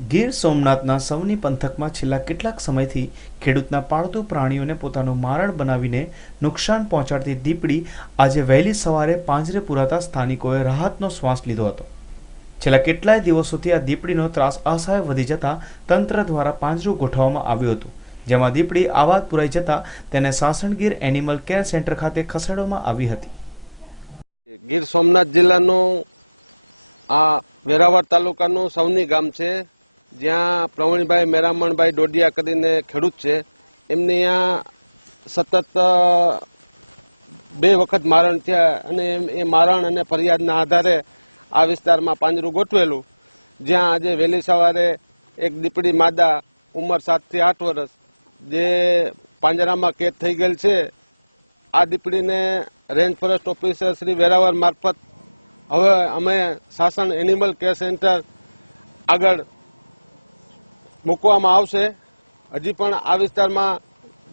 ગીર સોમનાથના સવની પંથકમાં છેલ્લા કેટલાક સમયથી ખેડૂતના પાળતુ પ્રાણીઓને પોતાનું મારણ બનાવીને નુકસાન પહોંચાડતી દીપડી આજે વહેલી સવારે પાંજરે પુરાતા સ્થાનિકોએ રાહતનો શ્વાસ લીધો હતો। છેલ્લા કેટલાય દિવસોથી આ દીપડીનો ત્રાસ અસહ્ય વધી જતા તંત્ર દ્વારા પાંજરું ગોઠવવામાં આવ્યું હતું, જેમાં દીપડી આવાજ પુરાઈ જતા તેને સાસણગીર એનિમલ કેર સેન્ટર ખાતે ખસેડવામાં આવી હતી। ગીર સોમનાથ જિલ્લાનું આ વેરાવળ તાલુકાનું સવની ગામ છે, જ્યાં પ્રવીણભાઈ મેરામણભાઈ ડોડિયા કરીને ખેડૂત છે। એમને અહીંયા સતત 2 વખત મારણ થયા અને એ મારણ અને ફરિયાદના આધારે આ વિસ્તારમાં પાંજરું ગોઠવેલું, જ્યાં આજે વહેલી સવારે એક દીપડી માદા ઉંમર 7 થી 8 વર્ષ જે પાંજરામાં કેદ થઈ ગયેલ છે। આ દીપડીને range forest officer Shri Veraval મારફત હવે અમે સાસણ એનિમલ કેર સેન્ટર આગળ મૂકવામાં આવશે। હજી પણ આ વિસ્તારમાં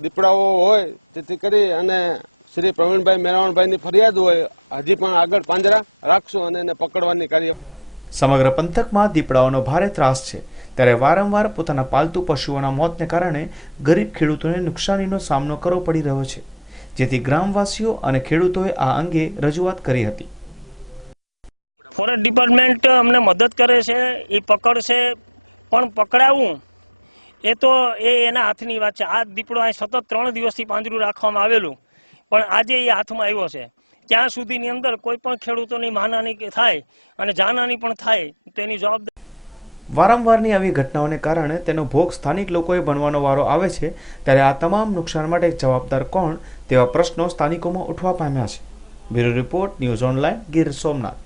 દીપડાઓ હોય જેથી કરી અને શ્રી પ્રવીણભાઈ મેરામણભાઈની ફરિયાદ હોય, હજી પણ આગળ પાંજરા રાખશું અને એને પકડવાની કાર્ય। સમગ્ર પંથકમાં દીપડાઓનો ભારે ત્રાસ છે, ત્યારે વારંવાર પોતાના પાલતુ પશુઓના મોતને કારણે ગરીબ ખેડૂતોને નુકસાનીનો સામનો કરવો પડી રહ્યો છે, જેથી ગ્રામવાસીઓ અને ખેડૂતોએ આ અંગે રજૂઆત કરી હતી। ફોરેસ્ટ ડિપાર્ટમેન્ટ અમને મદદ કરે છે, એ પકડશે, પણ પકડાવું એ તો એના હાથની વાત છે। આ દીપડો અહીં સતત 3 દિવસથી પાંજરું રાખવામાં આવેલું, પણ આજે એ હાથમાં આવ્યો છે। ત્યાં સુધીની અંદર કોઈ પણ ખેડૂતોની માનહાની થાય અને જાનહાની પણ થાય તો એની જવાબદારી। વારંવારની આવી ઘટનાઓને કારણે તેનો ભોગ સ્થાનિક લોકોએ બનવાનો વારો આવે છે, ત્યારે આ તમામ નુકસાન માટે જવાબદાર કોણ તેવા પ્રશ્નો સ્થાનિકોમાં ઉઠવા પામ્યા છે। Bureau report, news online, Gir Somnath.